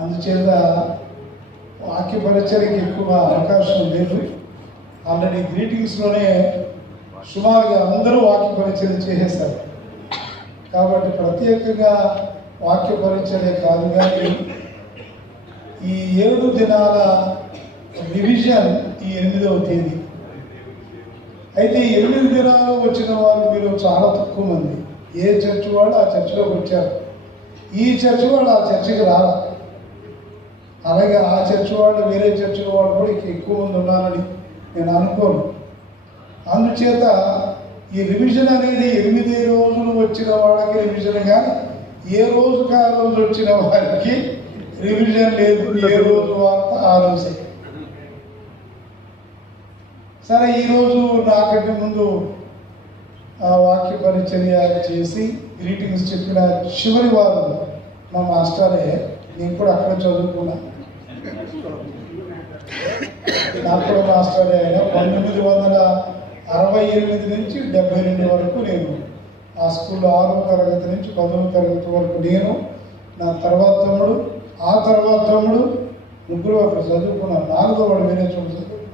అందుచేత వాక్య పరిచయకి ఎక్కువ అవకాశం లేదు. ఆల్రెడీ గ్రీటింగ్స్లోనే సుమారుగా అందరూ వాక్య పరిచయం చేసేశారు. కాబట్టి ప్రత్యేకంగా వాక్యపరిచయ కాదు కానీ ఈ ఏడు దినాల రివిజన్ ఈ ఎనిమిదవ తేదీ. అయితే ఎనిమిది దినాలు వచ్చిన వారు మీరు చాలా తక్కువ మంది. ఏ చర్చ్ వాళ్ళు ఆ చర్చిలోకి వచ్చారు? ఈ చర్చ్ వాళ్ళు ఆ చర్చికి రాలా? అలాగే ఆ చర్చ్ వాళ్ళు వేరే చర్చ్ వాళ్ళు కూడా ఎక్కువ మంది ఉన్నారని నేను అనుకోను. అందుచేత ఈ రివిజన్ అనేది ఎనిమిది రోజులు వచ్చిన వాళ్ళకి రివిజన్ కానీ ఏ రోజుకి ఆ రోజు వచ్చిన వారికి రివిజన్ లేదు. ఏ రోజు వార్త ఆ రోజే. సరే ఈరోజు నాకంటే ముందు వాక్య పరిచర్య చేసి గ్రీటింగ్స్ చెప్పిన చివరి వారు మా మాస్టరే నేను కూడా అక్కడ చదువుకున్నాను. నాకు మాస్టర్ మాస్టరే ఆయన పంతొమ్మిది వందల అరవై ఎనిమిది నుంచి డెబ్బై రెండు వరకు నేను ఆ స్కూల్లో ఆరో తరగతి నుంచి పదవ తరగతి వరకు నేను నా తర్వాత తమ్ముడు ఆ తర్వాత తమ్ముడు ముగ్గురు అక్కడ చదువుకున్నాను నాలుగో వాడు వేరే చోట చదువుకున్నాను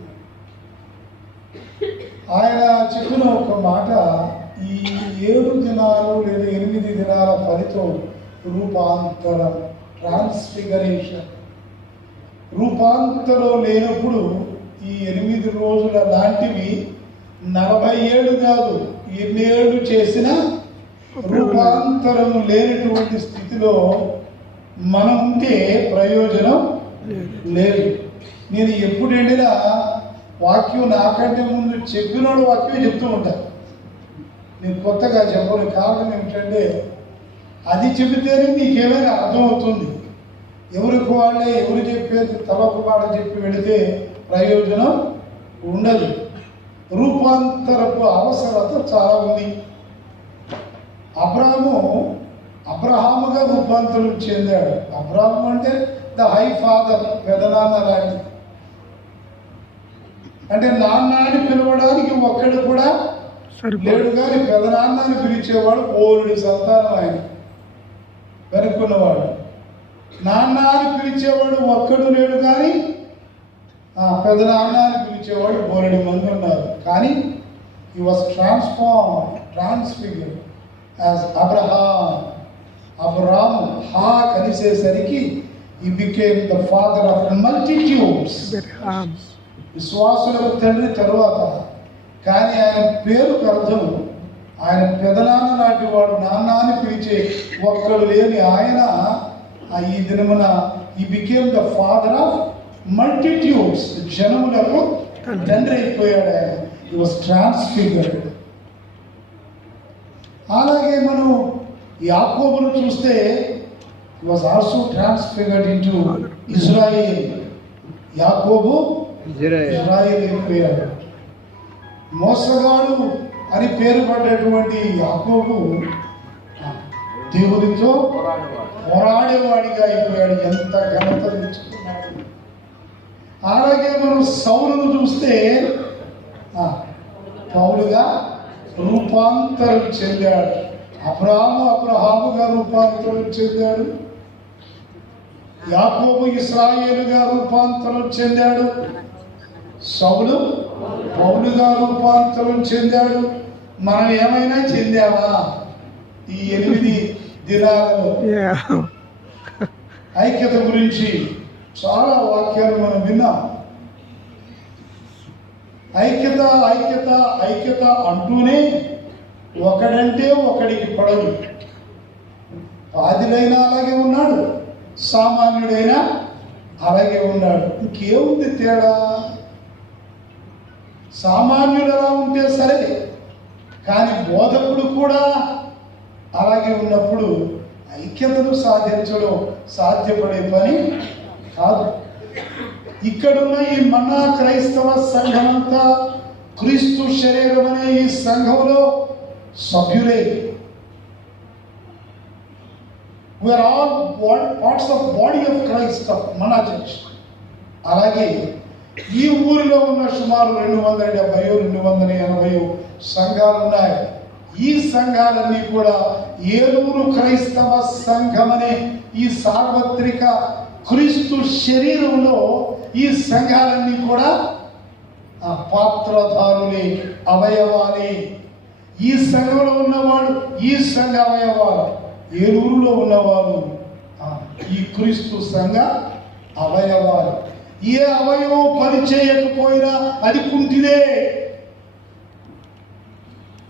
ఆయన చెప్పిన ఒక మాట ఈ ఏడు దినాలు లేదా ఎనిమిది దినాల ఫలితం రూపాంతరం ట్రాన్స్ఫిగరేషన్ రూపాంతరం లేనప్పుడు ఈ ఎనిమిది రోజుల లాంటివి నలభై ఏడు కాదు ఎన్ని ఏళ్ళు చేసిన రూపాంతరం లేనటువంటి స్థితిలో మనం ఉంటే ప్రయోజనం లేదు. నేను ఎప్పుడు వెళ్ళినా వాక్యం నాకంటే ముందు చెప్పినోడు వాక్యం చెప్తూ ఉంటాను నేను కొత్తగా చెప్పని కారణం ఏమిటంటే అది చెబితేనే నీకేమైనా అర్థమవుతుంది. ఎవరికి వాళ్ళే ఎవరు చెప్పేది తలొక మాట చెప్పి వెళితే ప్రయోజనం ఉండదు. రూపాంతరపు అవసరత చాలా ఉంది. అబ్రాహము అబ్రహాముగా రూపాంతరం చెందాడు. అబ్రాహం అంటే ద హై ఫాదర్ పెదనాన్న లాంటి. అంటే నాన్న అని పిలవడానికి ఒక్కడు కూడా లేడు కానీ పెదనాన్న అని పిలిచేవాడు ఓరుడి సంతానం ఆయన. వెనుక్కున్నవాడు నాన్న అని పిలిచేవాడు ఒక్కడు లేడు కానీ ఆ పెదనాన్న అని పిలిచేవాడు బోరెడు మంది ఉన్నారు. కానీ he was transform transfigure as Abraham Abram హా కలిసేసరికి he became the father of multitudes విశ్వాసులకు తండ్రి తరువాత కానీ ఆయన పేరుకు అర్థం ఆయన పెదనాన్న నాటి వాడు నాన్న అని పిలిచే ఒక్కడు లేని ఆయన ఈ దినమున he became the father of multitudes జనములకు తండ్రి అయిపోయాడు ఆయన. ఈ ట్రాన్స్ఫిగర్డ్ అలాగే మనం యాకోబును చూస్తే was also transfigured into Israel. యాకోబు ఇజ్రాయిల్. అయిపోయాడు మోసగాడు అని పేరు పడ్డటువంటి యాకోబు దేవునితో పోరాడేవాడిగా అయిపోయాడు. ఎంత ఘనత తెచ్చుకున్నాడు. అలాగే మనం సౌలును చూస్తే పౌలుగా రూపాంతరం చెందాడు. అబ్రాహము అబ్రహాముగా రూపాంతరం చెందాడు. యాకోబు ఇస్రాయేలుగా రూపాంతరం చెందాడు. సౌలు పౌలుగా రూపాంతరం చెందాడు. మనం ఏమైనా చెందావా? ఈ ఎనిమిది దినాలలో ఐక్యత గురించి చాలా వాక్యాలు మనం విన్నాం. ఐక్యత ఐక్యత ఐక్యత అంటూనే ఒకడంటే ఒకడికి పడదు. పాదిలైనా అలాగే ఉన్నాడు. సామాన్యుడైనా అలాగే ఉన్నాడు. ఇంకేముంది తేడా? సామాన్యుడు ఎలా ఉంటే సరే కానీ బోధకుడు కూడా అలాగే ఉన్నప్పుడు ఐక్యతను సాధించడం సాధ్యపడే పని కాదు. ఇక్కడున్న ఈ మన్నా క్రైస్తవ సంఘమంతా క్రీస్తు శరీరం అనే ఈ సంఘంలో సభ్యులే. We are all parts of body of Christ of మనా చర్చ్ అలాగే ఈ ఊరిలో ఉన్న సుమారు రెండు వందల డెబ్బై రెండు వందల ఎనభై సంఘాలు ఉన్నాయి. ఈ సంఘాలన్నీ కూడా ఏలూరు క్రైస్తవ సంఘం అనే ఈ సార్వత్రిక క్రీస్తు శరీరంలో ఈ సంఘాలన్నీ కూడా ఆ పాత్రధారుని అవయవాలే. ఈ సంఘంలో ఉన్నవాడు ఈ సంఘ అవయవాలు. ఏలూరులో ఉన్నవారు ఈ క్రీస్తు సంఘ అవయవాలు. ఏ అవయవం పని చేయకపోయినా అది కుంటిదే.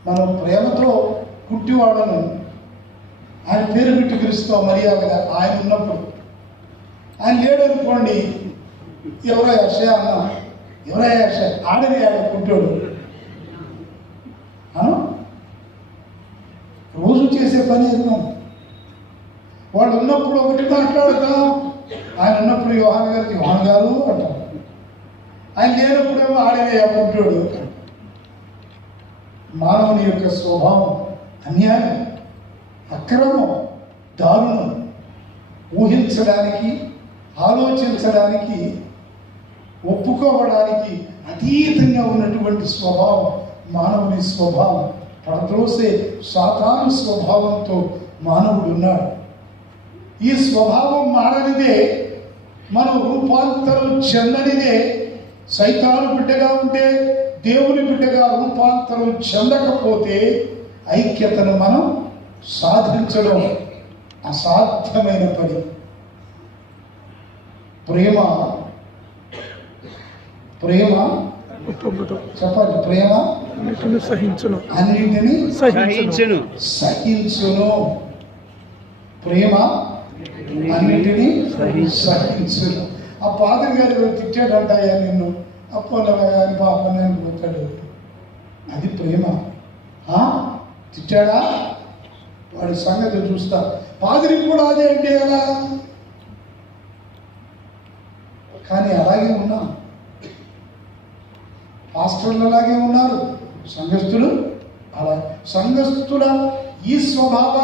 మనం ప్రేమతో పుట్టివాడను ఆయన పేరు పెట్టి పిలుస్తాం మర్యాదగా ఆయన ఉన్నప్పుడు ఆయన లేడు అనుకోండి ఎవరో యక్షయ అన్న ఎవరో యశ ఆడని ఆడ పుట్టాడు. అను? రోజు చేసే పని ఎన్నో వాళ్ళు ఉన్నప్పుడు ఒకటి మాట్లాడతాం. ఆయన ఉన్నప్పుడు యోహాన్ గారు యోహాన్ గారు అంటాం ఆయన లేనప్పుడేమో ఆడనే మానవుని యొక్క స్వభావం అన్యాయం అక్రమం దారుణం ఊహించడానికి ఆలోచించడానికి ఒప్పుకోవడానికి అతీతంగా ఉన్నటువంటి స్వభావం మానవుని స్వభావం పడద్రోసే సాతాను స్వభావంతో మానవుడు ఉన్నాడు. ఈ స్వభావం మారనిదే మనం రూపాంతరం చెందనిదే సైతాను బిడ్డగా ఉంటే దేవుని బిడ్డగా రూపాంతరం చెందకపోతే ఐక్యతను మనం సాధించడం అసాధ్యమైన పని. ప్రేమ. ప్రేమ. చెప్పండి ప్రేమ. అన్నిటిని సహించును. అన్నింటినీ సహించును. సహించును. ప్రేమ. అన్నింటినీ సహించును. ఆ పాదరి గారు తిట్టాడంటాయా నిన్ను? అప్పోలగా కానీ పాపనే పోతాడు. అది ప్రేమ. ఆ? తిట్టాడా? వాడి సంగతి చూస్తా. పాదిరి కూడా అదే అంటే ఎలా? కానీ అలాగే ఉన్నాం. పాస్టర్లు అలాగే ఉన్నారు. సంఘస్థులు? అలా. సంఘస్థుల ఈ స్వభావాన్ని